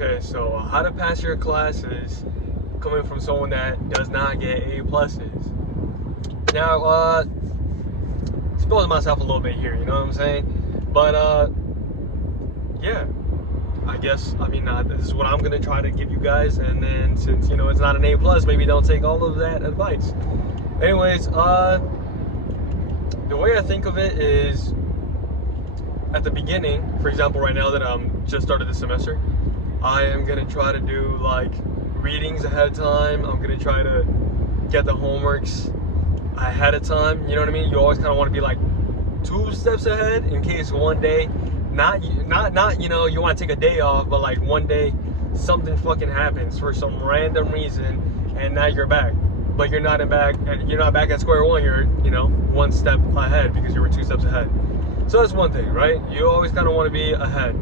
Okay, so how to pass your classes coming from someone that does not get A pluses. Now, exposing myself a little bit here, you know what I'm saying? But, yeah, I guess, this is what I'm going to try to give you guys. And then since, it's not an A plus, maybe don't take all of that advice. Anyways, the way I think of it is at the beginning, for example, right now that I'm just started the semester, I am going to try to do like readings ahead of time. I'm going to try to get the homeworks ahead of time. You know what I mean? You always kind of want to be like 2 steps ahead in case one day, not you want to take a day off, but like one day something fucking happens for some random reason and now you're back. But you're not back at square one. You're, 1 step ahead because you were 2 steps ahead. So that's one thing, right? You always kind of want to be ahead.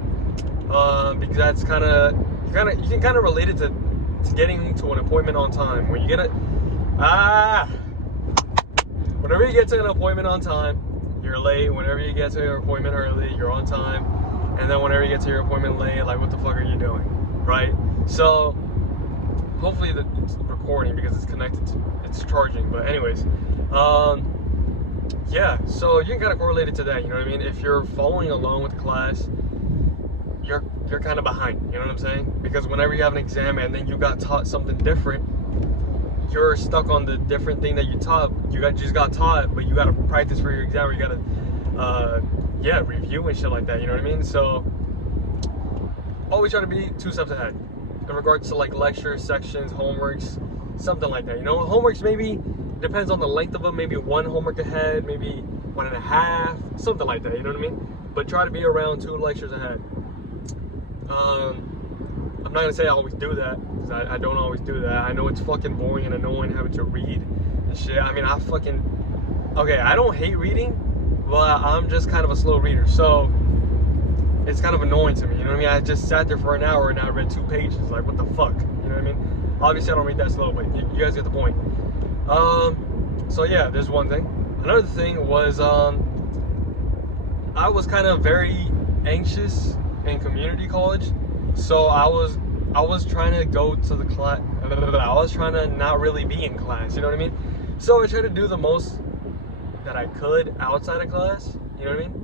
Because that's you can kind of relate it to getting to an appointment on time. When you get whenever you get to an appointment on time, you're late. Whenever you get to your appointment early, you're on time. And then whenever you get to your appointment late, like, what the fuck are you doing, right? So hopefully it's recording because it's connected it's charging. But anyways, yeah, so you can kind of correlate it to that, you know what I mean? If you're following along with the class, you're kind of behind, you know what I'm saying? Because whenever you have an exam and then you got taught something different, you're stuck on the different thing that you taught. Just got taught, but you got to practice for your exam, or you got to review and shit like that, you know what I mean? So always try to be 2 steps ahead in regards to like lectures, sections, homeworks, something like that. Homeworks maybe depends on the length of them, maybe 1 homework ahead, maybe 1.5, something like that, you know what I mean? But try to be around 2 lectures ahead. I'm not gonna say I always do that, because I don't always do that. I know it's fucking boring and annoying having to read and shit. I don't hate reading, but I'm just kind of a slow reader, so it's kind of annoying to me, you know what I mean? I just sat there for an hour and I read 2 pages, like, what the fuck, you know what I mean? Obviously I don't read that slow, but you guys get the point. So yeah, there's one thing. Another thing was, I was kind of very anxious in community college, so I was trying to go to the class. I was trying to not really be in class, you know what I mean? So I tried to do the most that I could outside of class, you know what I mean?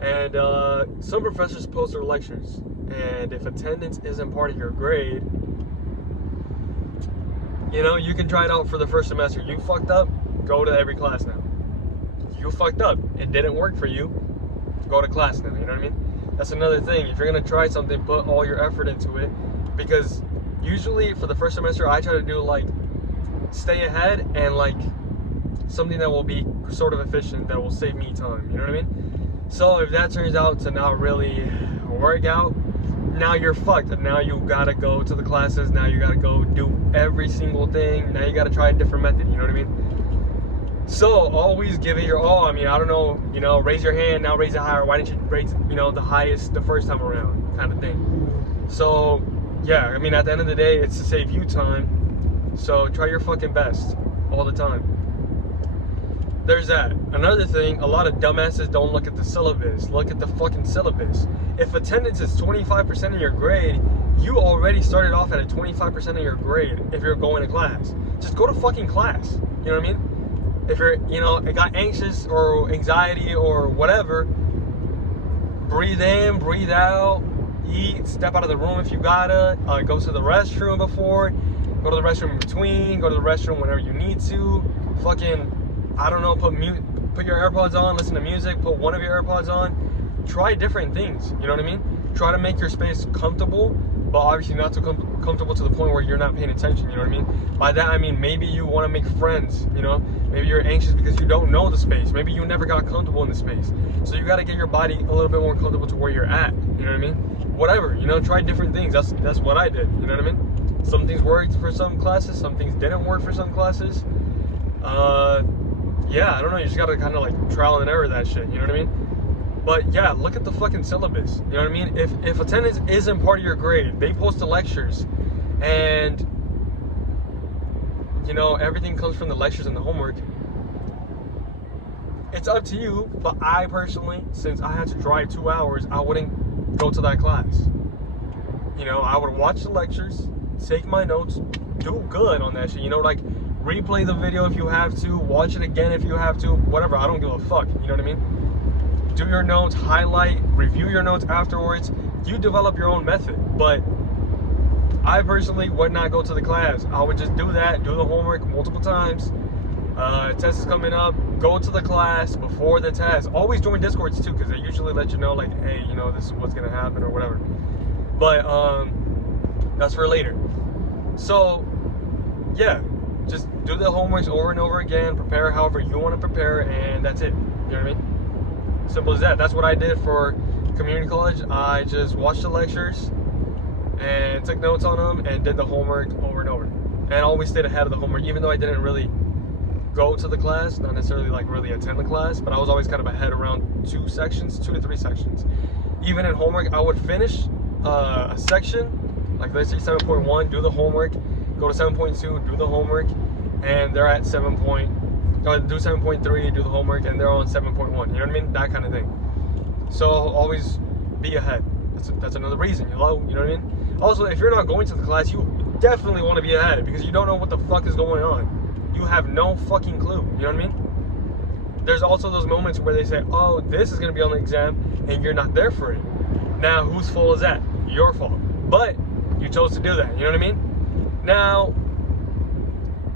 And some professors post their lectures, and if attendance isn't part of your grade, you can try it out for the first semester. You fucked up, go to every class now. You fucked up, it didn't work for you, go to class now, you know what I mean? That's another thing. If you're gonna try something, put all your effort into it, because usually for the first semester I try to do like stay ahead and like something that will be sort of efficient, that will save me time, you know what I mean? So if that turns out to not really work out, now you're fucked. And now you gotta go to the classes, now you gotta go do every single thing, now you gotta try a different method, you know what I mean? So always give it your all. I don't know, raise your hand, now raise it higher. Why didn't you raise, the highest the first time around, kind of thing. So yeah, at the end of the day, it's to save you time. So try your fucking best all the time. There's that. Another thing, a lot of dumbasses don't look at the syllabus. Look at the fucking syllabus. If attendance is 25% of your grade, you already started off at a 25% of your grade if you're going to class. Just go to fucking class. You know what I mean? If you're, got anxious or anxiety or whatever, breathe in, breathe out, eat, step out of the room if you gotta, go to the restroom before, go to the restroom in between, go to the restroom whenever you need to, fucking, put your AirPods on, listen to music, put one of your AirPods on, try different things, you know what I mean? Try to make your space comfortable, but obviously not too comfortable to the point where you're not paying attention, you know what I mean? By that I mean maybe you want to make friends, maybe you're anxious because you don't know the space, maybe you never got comfortable in the space, so you got to get your body a little bit more comfortable to where you're at, you know what I mean? Whatever, try different things. That's what I did, you know what I mean? Some things worked for some classes, some things didn't work for some classes. Yeah, I don't know, you just gotta kind of like trial and error that shit, you know what I mean? But yeah, look at the fucking syllabus, you know what I mean? If attendance isn't part of your grade, they post the lectures, and everything comes from the lectures and the homework. It's up to you, but I personally, since I had to drive 2 hours, I wouldn't go to that class. you know, I would watch the lectures, take my notes, do good on that shit. You know, like replay the video if you have to, watch it again if you have to, whatever. I don't give a fuck. You know what I mean? Do your notes, highlight, review your notes afterwards. You develop your own method. But I personally would not go to the class. I would just do that, do the homework multiple times. Test is coming up, go to the class before the test. Always join Discords too, because they usually let you know, like, hey, you know, this is what's gonna happen or whatever. But that's for later. So yeah, just do the homeworks over and over again, prepare however you want to prepare, and that's it. You know what I mean? Simple as that. That's what I did for community college. I just watched the lectures and took notes on them and did the homework over and over, and always stayed ahead of the homework, even though I didn't really go to the class, not necessarily like really attend the class, but I was always kind of ahead around 2 to 3 sections. Even in homework, I would finish a section, like let's say 7.1, do the homework, go to 7.2, do the homework, and they're at do 7.3, do the homework, and they're on 7.1. You know what I mean? That kind of thing. So always be ahead. That's another reason. You know what I mean? Also, if you're not going to the class, you definitely want to be ahead, because you don't know what the fuck is going on. You have no fucking clue. You know what I mean? There's also those moments where they say, oh, this is going to be on the exam, and you're not there for it. Now, whose fault is that? Your fault. But you chose to do that. You know what I mean? Now,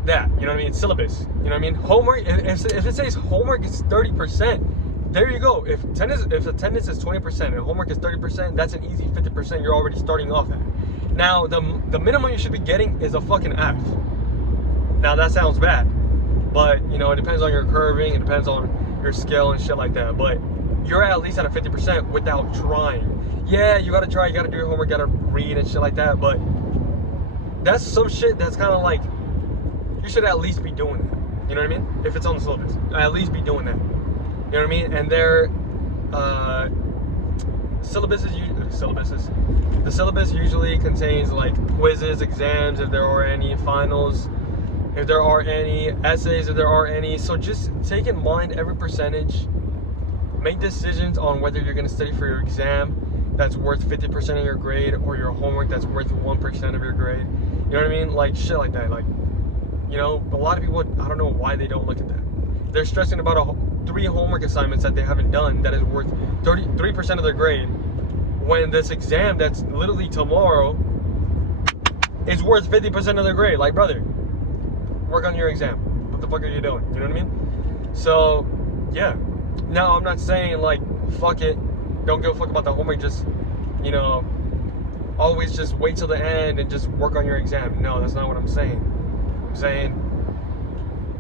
that, you know what I mean? Syllabus. You know what I mean? Homework, if it says homework is 30%, there you go. If attendance is 20% and homework is 30%, that's an easy 50% you're already starting off at. Now, the minimum you should be getting is a fucking F. Now, that sounds bad, but, you know, it depends on your curving, it depends on your skill and shit like that, but you're at least at a 50% without trying. Yeah, you gotta try, you gotta do your homework, you gotta read and shit like that, but that's some shit that's kind of like, you should at least be doing that. You know what I mean? If it's on the syllabus, at least be doing that. You know what I mean? And their the syllabus usually contains like quizzes, exams, if there are any, finals, if there are any, essays, if there are any. So just take in mind every percentage. Make decisions on whether you're going to study for your exam that's worth 50% of your grade, or your homework that's worth 1% of your grade. You know what I mean? Like shit like that. Like, you know, a lot of people, I don't know why they don't look at that. They're stressing about 3 homework assignments that they haven't done that is worth 3% of their grade, when this exam that's literally tomorrow is worth 50% of their grade. Like, brother, work on your exam. What the fuck are you doing? You know what I mean? So, yeah. Now, I'm not saying, like, fuck it, don't give a fuck about the homework, just, you know, always just wait till the end and just work on your exam. No, that's not what I'm saying. I'm saying,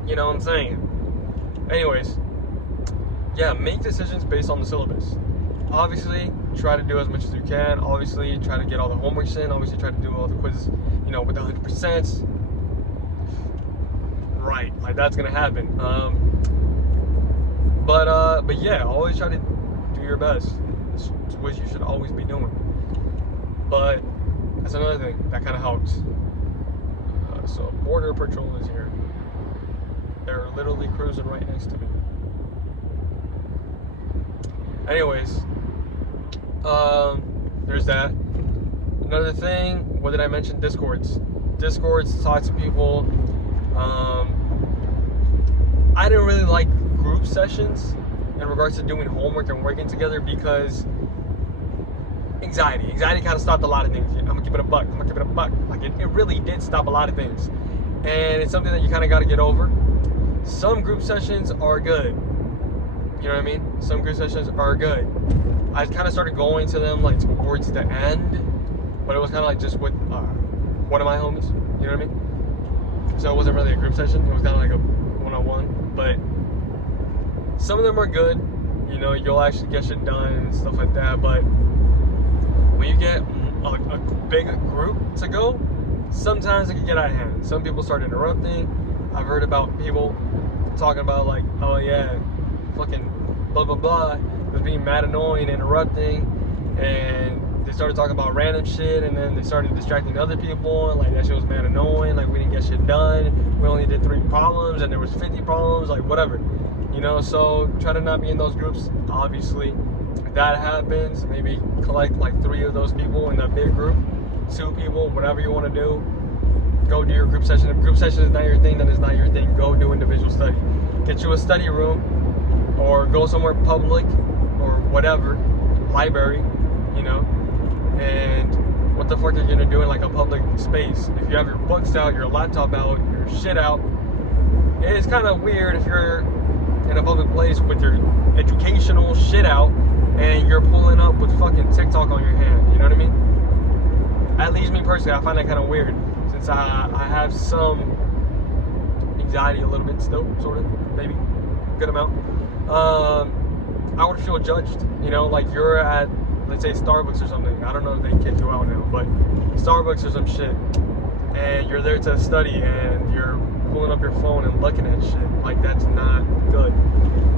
you know what I'm saying? Anyways, yeah, make decisions based on the syllabus. Obviously, try to do as much as you can. Obviously, try to get all the homeworks in. Obviously, try to do all the quizzes, you know, with the 100%. Right, like that's gonna happen. But yeah, always try to do your best. It's what you should always be doing. But that's another thing that kind of helps. So Border Patrol is here. They're literally cruising right next to me. Anyways, there's that. Another thing, what did I mention? Discords, talk to people. I didn't really like group sessions in regards to doing homework and working together, because anxiety kind of stopped a lot of things. I'm gonna keep it a buck. Like it really did stop a lot of things, and it's something that you kind of got to get over. Some group sessions are good. You know what I mean? Some group sessions are good. I kind of started going to them like towards the end, but it was kind of like just with one of my homies. You know what I mean? So it wasn't really a group session. It was kind of like a one-on-one. But some of them are good. You know, you'll actually get shit done and stuff like that. But when you get a big group to go, sometimes it can get out of hand. Some people start interrupting. I've heard about people talking about like, oh yeah, fucking blah blah blah, was being mad annoying, interrupting, and they started talking about random shit, and then they started distracting other people, and like that shit was mad annoying, like we didn't get shit done, we only did 3 problems and there was 50 problems, like whatever, you know. So try to not be in those groups. Obviously, if that happens, maybe collect like 3 of those people in that big group 2 people, whatever you want to do. Go do your group session. If group session is not your thing, then it's not your thing. Go do individual study. Get you a study room, or go somewhere public, or whatever, library, you know. And what the fuck are you gonna do in like a public space? If you have your books out, your laptop out, your shit out, it's kind of weird if you're in a public place with your educational shit out and you're pulling up with fucking TikTok on your hand. You know what I mean? At least me personally, I find that kind of weird, since I have some anxiety a little bit still, sort of, maybe, good amount. I would feel judged, you know, like you're at, let's say, Starbucks or something. I don't know if they kick you out now, but Starbucks or some shit, and you're there to study and you're pulling up your phone and looking at shit. Like, that's not good.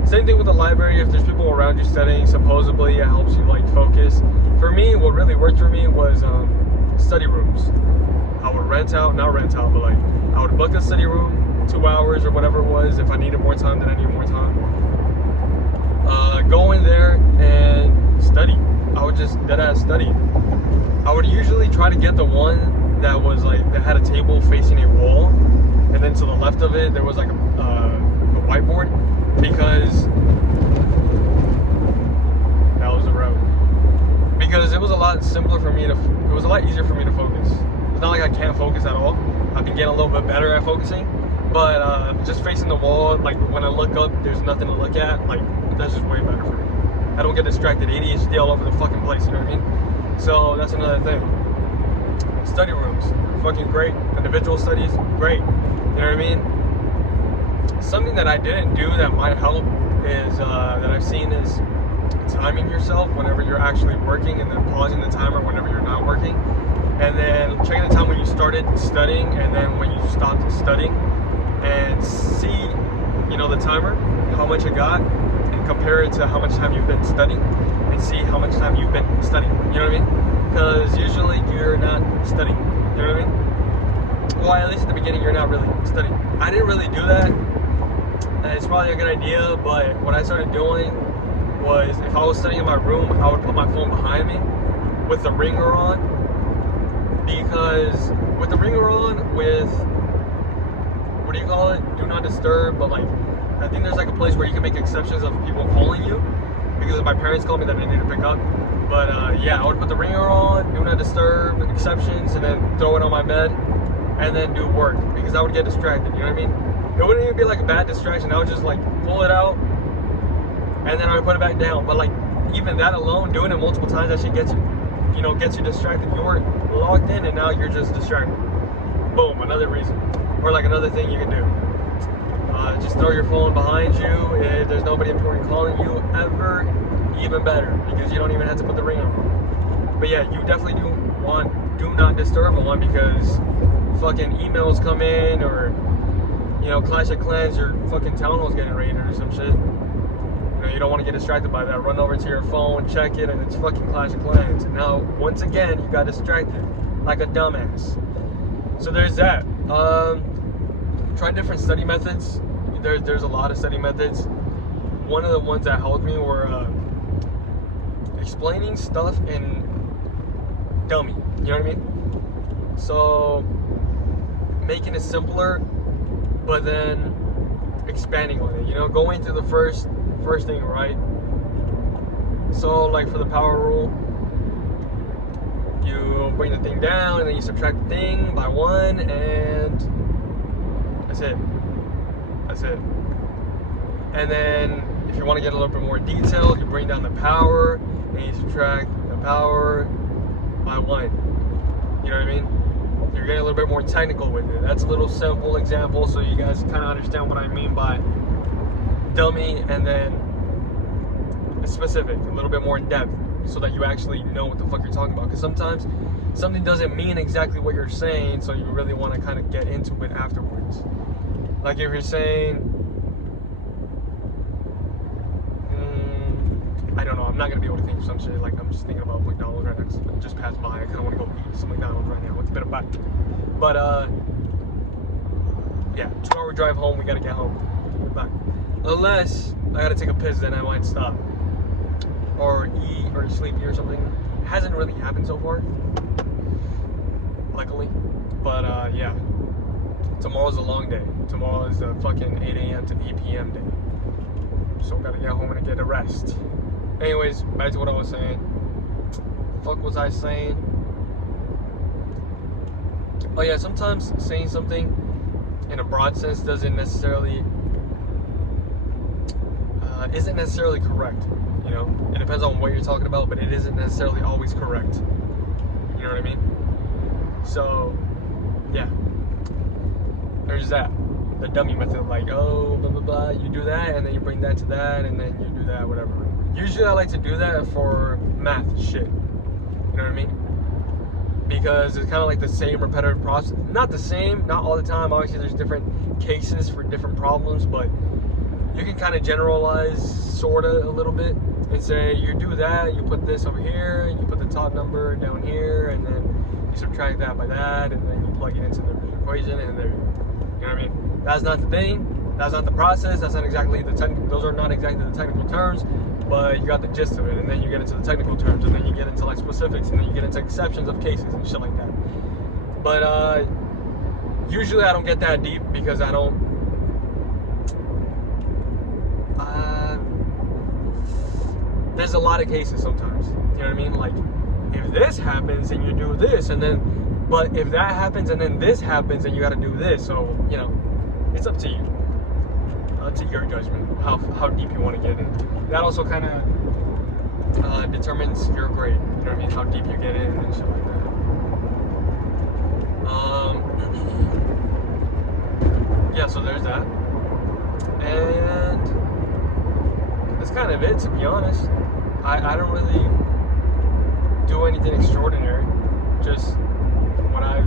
Same thing with the library. If there's people around you studying, supposedly it helps you like focus. For me, what really worked for me was study rooms. I would not rent out, but like I would book a study room, 2 hours or whatever it was. If I needed more time, then I needed more time. Go in there and study. I would just deadass study. I would usually try to get the one that was like, that had a table facing a wall, and then to the left of it there was like a whiteboard, because that was the road. Because it was a lot simpler for me to, it was a lot easier for me to focus. It's not like I can't focus at all. I've been getting a little bit better at focusing, but just facing the wall, like when I look up, there's nothing to look at. Like, that's just way better for me. I don't get distracted. ADHD all over the fucking place. You know what I mean? So that's another thing. Study rooms, fucking great. Individual studies, great. You know what I mean? Something that I didn't do that might help is that I've seen is timing yourself whenever you're actually working, and then pausing the timer whenever you're not working, and then checking the time when you started studying and then when you stopped studying, and see, you know, the timer, how much it got, and compare it to how much time you've been studying, and see how much time you've been studying. You know what I mean? Because usually you're not studying. You know what I mean? Well, at least at the beginning, you're not really studying. I didn't really do that. It's probably a good idea, but what I started doing was, if I was studying in my room, I would put my phone behind me with the ringer on, because with the ringer on, with, what do you call it? Do not disturb, but like, I think there's like a place where you can make exceptions of people calling you, because my parents called me that I need to pick up. But yeah, I would put the ringer on, do not disturb, exceptions, and then throw it on my bed, and then do work, because I would get distracted. You know what I mean? It wouldn't even be like a bad distraction. I would just like pull it out, and then I would put it back down. But like, even that alone, doing it multiple times, that shit gets you, you know, gets you distracted. You're logged in, and now you're just distracted. Boom, another reason. Or like another thing you can do. Just throw your phone behind you. If there's nobody important calling you ever, even better, because you don't even have to put the ringer on. But yeah, you definitely do want do not disturb on, because fucking emails come in, or, you know, Clash of Clans, your fucking town hall's getting raided or some shit. You know, you don't want to get distracted by that. Run over to your phone, check it, and it's fucking Clash of Clans. And now, once again, you got distracted like a dumbass. So there's that. Try different study methods. There's a lot of study methods. One of the ones that helped me were explaining stuff in dummy. You know what I mean? So making it simpler, but then expanding on it. You know, going through the first thing, right? So like for the power rule, you bring the thing down, and then you subtract the thing by 1, and that's it. That's it. And then if you want to get a little bit more detailed, you bring down the power, and you subtract the power by 1. You know what I mean? You're getting a little bit more technical with it. That's a little simple example, so you guys kind of understand what I mean by dummy, and then specific, a little bit more in depth, so that you actually know what the fuck you're talking about. Because sometimes something doesn't mean exactly what you're saying, so you really want to kind of get into it afterwards. Like if you're saying, I don't know, I'm not going to be able to think of some shit. Like, I'm just thinking about McDonald's right now, because it just passed by. I kind of want to go eat some McDonald's right now. It's a bit of back. But, yeah, 2-hour drive home, we got to get home. Back. Unless I got to take a piss, then I might stop. Or eat, or sleepy or something. Hasn't really happened so far. luckily. But yeah, tomorrow's a long day. Tomorrow is a fucking 8 a.m. to 8 p.m. day. So gotta get home and get a rest. Anyways, back to what I was saying. Fuck was I saying? Oh yeah, sometimes saying something in a broad sense doesn't necessarily isn't necessarily correct. You know, it depends on what you're talking about, but it isn't necessarily always correct. You know what I mean? So yeah, there's that. The dummy method, like, oh, blah blah blah, you do that and then you bring that to that and then you do that, whatever. Usually I like to do that for math shit. You know what I mean? Because it's kind of like the same repetitive process. Not the same, not all the time. Obviously there's different cases for different problems, but you can kind of generalize sort of a little bit and say you do that, you put this over here, you put the top number down here, and then you subtract that by that, and then you plug it into the equation, and there you go. You know what I mean? That's not the thing. That's not the process. That's not exactly the technical. Those are not exactly the technical terms, but you got the gist of it. And then you get into the technical terms, and then you get into like specifics, and then you get into exceptions of cases and shit like that. But usually I don't get that deep because I don't. There's a lot of cases sometimes. You know what I mean? Like, if this happens and you do this, and then, but if that happens and then this happens and you got to do this, so you know, it's up to you. To your judgment, how deep you want to get in. That also kind of determines your grade. You know what I mean? How deep you get in and shit like that. Yeah, so there's that. And that's kind of it, to be honest. I don't really do anything extraordinary. Just what I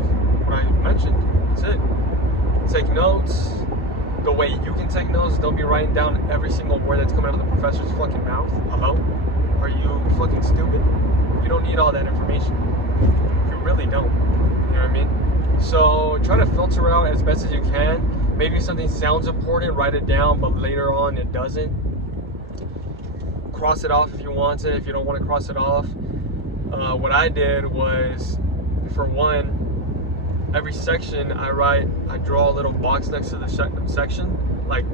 mentioned. That's it. Take notes. The way you can take notes, don't be writing down every single word that's coming out of the professor's fucking mouth. Hello? Are you fucking stupid? You don't need all that information. You really don't. You know what I mean? So try to filter out as best as you can. Maybe something sounds important, write it down, but later on it doesn't. Cross it off if you want to. If you don't want to cross it off, what I did was, for one, every section I draw a little box next to the section, like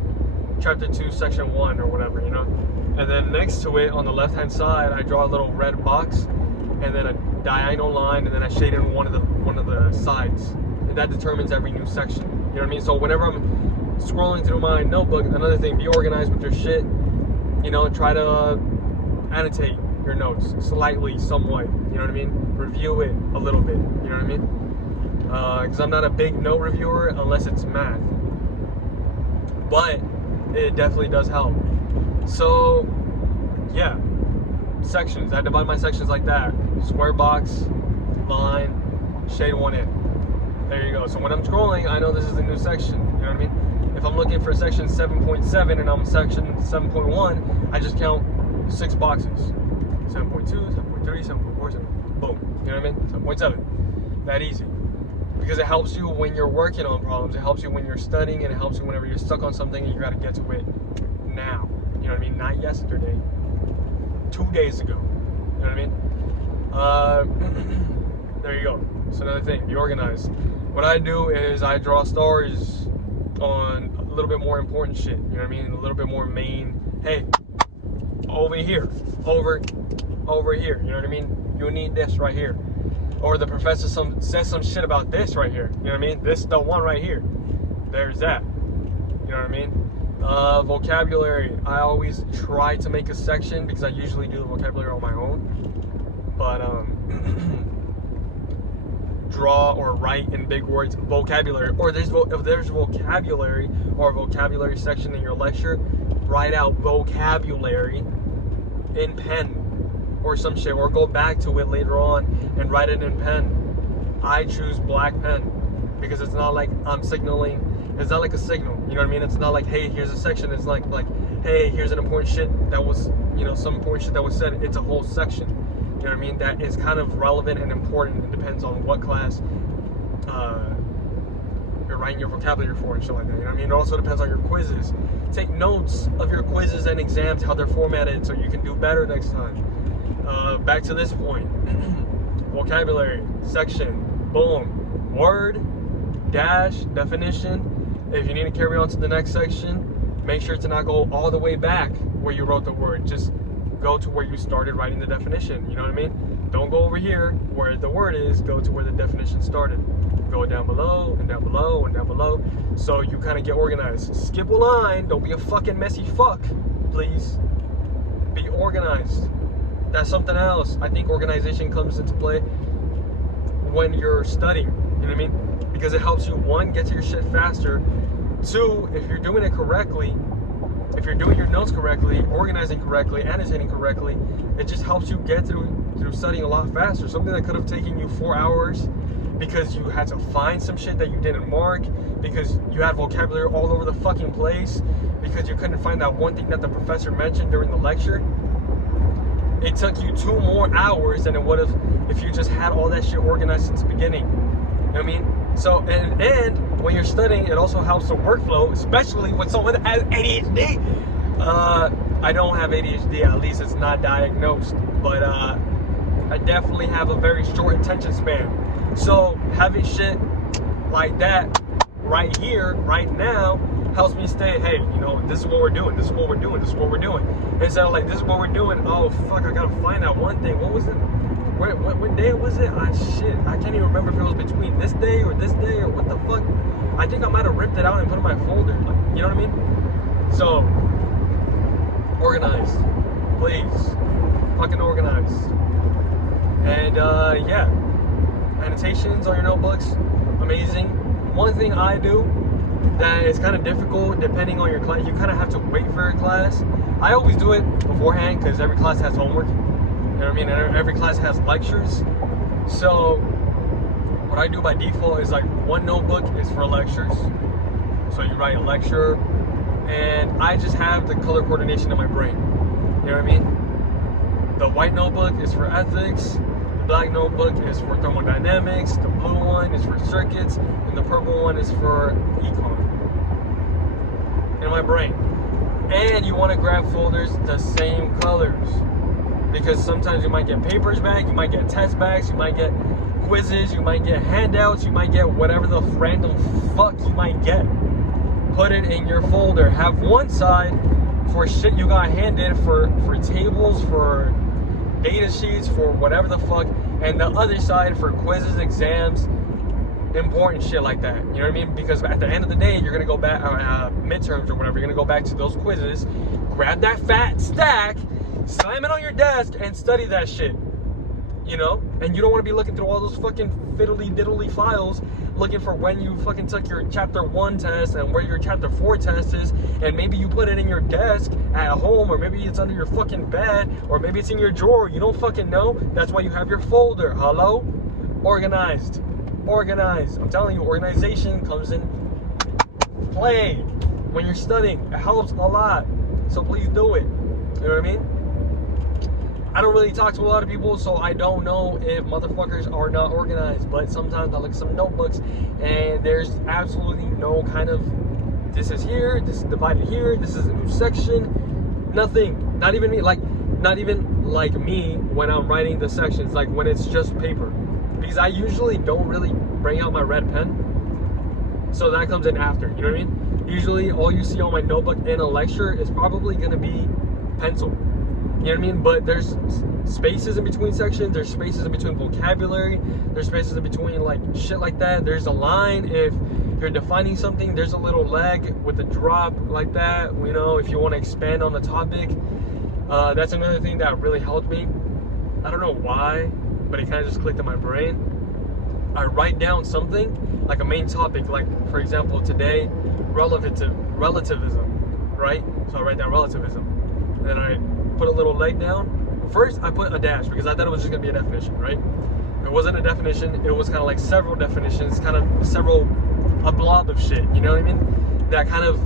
chapter 2, section 1 or whatever, you know. And then next to it on the left hand side, I draw a little red box and then a diagonal line, and then I shade in one of the sides. And that determines every new section. You know what I mean? So whenever I'm scrolling through my notebook, another thing, be organized with your shit. You know, try to annotate your notes slightly, somewhat. You know what I mean? Review it a little bit. You know what I mean? Because I'm not a big note reviewer unless it's math, but it definitely does help. So yeah, sections, I divide my sections like that: square box, line, shade one in. There you go. So when I'm scrolling, I know this is a new section. You know what I mean? If I'm looking for section 7.7 and I'm section 7.1, I just count 6 boxes: 7.2, 7.3, 7.4, 7. Boom. You know what I mean? 7.7. That easy. Because it helps you when you're working on problems, it helps you when you're studying, and it helps you whenever you're stuck on something and you gotta get to it now. You know what I mean? Not yesterday, 2 days ago. You know what I mean? There you go. It's another thing, be organized. What I do is I draw stars on a little bit more important shit. You know what I mean? A little bit more main. Hey, over here, over here. You know what I mean? You need this right here. Or the professor says some shit about this right here. You know what I mean? This the one right here. There's that. You know what I mean? Vocabulary. I always try to make a section because I usually do the vocabulary on my own. But draw or write in big words vocabulary. Or if there's vocabulary or a vocabulary section in your lecture, write out vocabulary in pen or some shit, or go back to it later on and write it in pen. I choose black pen because it's not like I'm signaling. It's not like a signal, you know what I mean? It's not like, hey, here's a section. It's like, hey, here's an important shit that was, you know, some important shit that was said. It's a whole section, you know what I mean? That is kind of relevant and important. It depends on what class you're writing your vocabulary for and shit like that, you know what I mean? It also depends on your quizzes. Take notes of your quizzes and exams, how they're formatted, so you can do better next time. Back to this point. Vocabulary section. boom, word, dash, definition. If you need to carry on to the next section, make sure to not go all the way back where you wrote the word. Just go to where you started writing the definition. You know what I mean? Don't go over here where the word is. Go to where the definition started. Go down below and down below and down below. So you kind of get organized. Skip a line. Don't be a fucking messy fuck, please. Be organized. That's something else. I think organization comes into play when you're studying. You know what I mean? Because it helps you, one, get to your shit faster. Two, if you're doing it correctly, if you're doing your notes correctly, organizing correctly, annotating correctly, it just helps you get through studying a lot faster. Something that could have taken you 4 hours because you had to find some shit that you didn't mark, because you had vocabulary all over the fucking place, because you couldn't find that one thing that the professor mentioned during the lecture. It took you 2 more hours than it would have if you just had all that shit organized since the beginning. You know what I mean? So, and when you're studying, it also helps the workflow, especially when someone has ADHD. I don't have ADHD, at least it's not diagnosed, but I definitely have a very short attention span. So having shit like that right here, right now, helps me stay, hey, you know, this is what we're doing, this is what we're doing, this is what we're doing. Instead of like, this is what we're doing, oh fuck, I gotta find that one thing. What was it? What day was it? Shit, I can't even remember if it was between this day or what the fuck. I think I might have ripped it out and put it in my folder. Like, you know what I mean? So, organize. Please. Fucking organize. And, yeah. Annotations on your notebooks. Amazing. One thing I do that is kind of difficult depending on your class, you kind of have to wait for your class. I always do it beforehand because every class has homework. You know what I mean? And every class has lectures. So what I do by default is like one notebook is for lectures. So you write a lecture, and I just have the color coordination in my brain. You know what I mean? The white notebook is for ethics, the black notebook is for thermodynamics, the blue one is for circuits, and the purple one is for econ. In my brain. And you want to grab folders the same colors, because sometimes you might get papers back, you might get test backs, you might get quizzes, you might get handouts, you might get whatever the random fuck you might get. Put it in your folder. Have one side for shit you got handed, for tables, for data sheets, for whatever the fuck, and the other side for quizzes, exams, important shit like that. You know what I mean? Because at the end of the day, you're gonna go back, midterms or whatever, you're gonna go back to those quizzes, grab that fat stack, slam it on your desk, and study that shit. You know? And you don't want to be looking through all those fucking fiddly diddly files looking for when you fucking took your chapter 1 test and where your chapter 4 test is, and maybe you put it in your desk at home, or maybe it's under your fucking bed, or maybe it's in your drawer. You don't fucking know. That's why you have your folder. Hello? Organized. I'm telling you, organization comes in play when you're studying. It helps a lot. So please do it. You know what I mean? I don't really talk to a lot of people, so I don't know if motherfuckers are not organized. But sometimes I look at some notebooks and there's absolutely no kind of, this is here, this is divided here, this is a new section. Nothing. Not even me. Not even like me when I'm writing the sections. Like when it's just paper. Because I usually don't really bring out my red pen. So that comes in after. You know what I mean? Usually all you see on my notebook in a lecture is probably going to be pencil. You know what I mean? But there's spaces in between sections, there's spaces in between vocabulary, there's spaces in between like shit like that. There's a line if you're defining something, there's a little leg with a drop like that, you know, if you want to expand on the topic. That's another thing that really helped me. I don't know why, but it kind of just clicked in my brain. I write down something, like a main topic, like for example today, relativism, right? So I write down relativism, and then I put a little leg down. First, I put a dash because I thought it was just gonna be a definition, right? It wasn't a definition. It was kind of like several definitions, kind of a blob of shit. You know what I mean? That kind of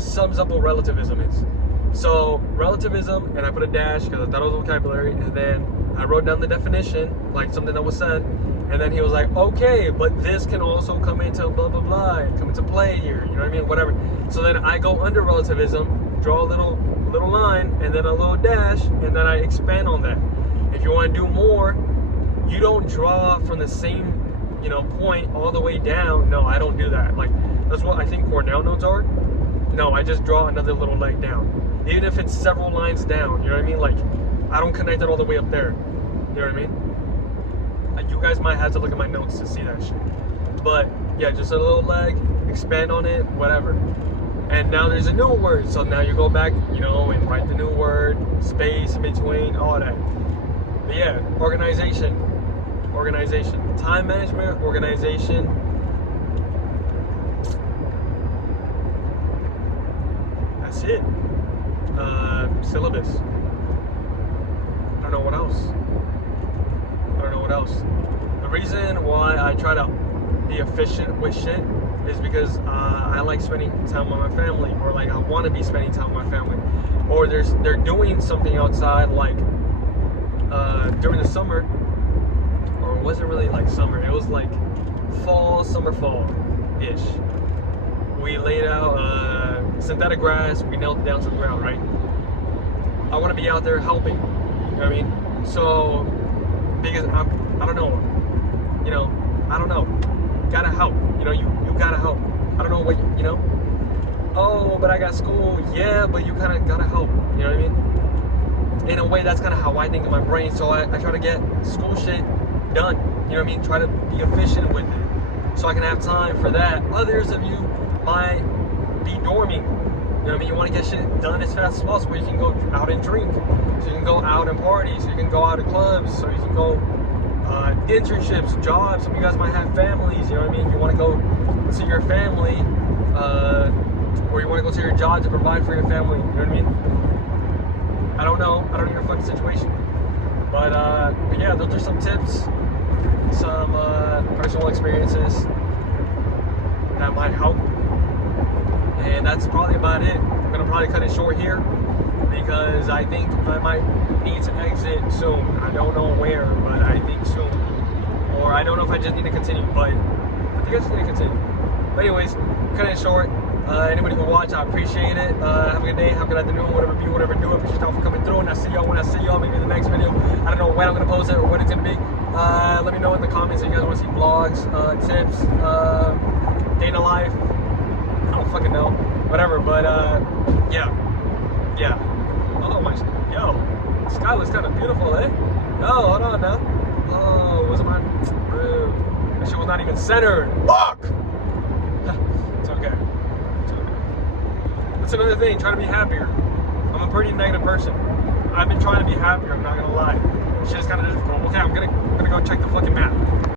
sums up what relativism is. So relativism, and I put a dash because I thought it was vocabulary, and then I wrote down the definition, like something that was said, and then he was like, okay, but this can also come into blah blah blah, come into play here. You know what I mean? Whatever. So then I go under relativism, draw a little line, and then a little dash, and then I expand on that. If you want to do more, you don't draw from the same you know, point all the way down. No, I don't do that. Like, that's what I think Cornell notes are. No, I just draw another little leg down. Even if it's several lines down, you know what I mean? Like, I don't connect it all the way up there. You know what I mean? Like, you guys might have to look at my notes to see that shit. But, yeah, just a little leg, expand on it, whatever. And now there's a new word. So now you go back, you know, and write the new word, space in between, all that. But yeah, organization. Time management, organization. That's it. Syllabus. I don't know what else. The reason why I try to be efficient with shit is because I like spending time with my family, or like I want to be spending time with my family, or they're doing something outside, like during the summer, or it wasn't really like summer, it was like fall-ish. We laid out synthetic grass, we knelt it down to the ground, right? I want to be out there helping, you know what I mean? So, because I don't know, you know, I don't know, gotta help, you know, you gotta help. I don't know what, you know, oh, but I got school, yeah, but you kind of gotta help, you know what I mean? In a way, that's kind of how I think in my brain, so I try to get school shit done, you know what I mean? Try to be efficient with it, so I can have time for that. Others of you might be dorming, you know what I mean? You want to get shit done as fast as possible. You can go out and drink, so you can go out and party, so you can go out to clubs, so you can go internships, jobs. Some of you guys might have families, you know what I mean? You want to go to your family, or you want to go to your job to provide for your family, you know what I mean? I don't know your fucking situation, but yeah, those are some tips, some personal experiences that might help, and that's probably about it. I'm gonna probably cut it short here because I think I might need to exit soon. I don't know where, but I think soon, or I don't know if I just need to continue, but I think I just need to continue. But anyways, cut it short. Anybody who watched, I appreciate it. Have a good day, have a good afternoon, whatever view, whatever do. I appreciate y'all for coming through, and I see y'all when I see y'all, maybe in the next video. I don't know when I'm gonna post it or when it's gonna be. Let me know in the comments if you guys want to see vlogs, tips, day in the life. I don't fucking know, whatever. But yeah. Oh my, yo, the sky looks kind of beautiful, eh? Yo, hold on now. Oh, wasn't mine? That shit was not even centered. Fuck. It's okay. That's another thing, try to be happier. I'm a pretty negative person. I've been trying to be happier, I'm not gonna lie. Shit is kind of difficult. Okay, I'm gonna go check the fucking map.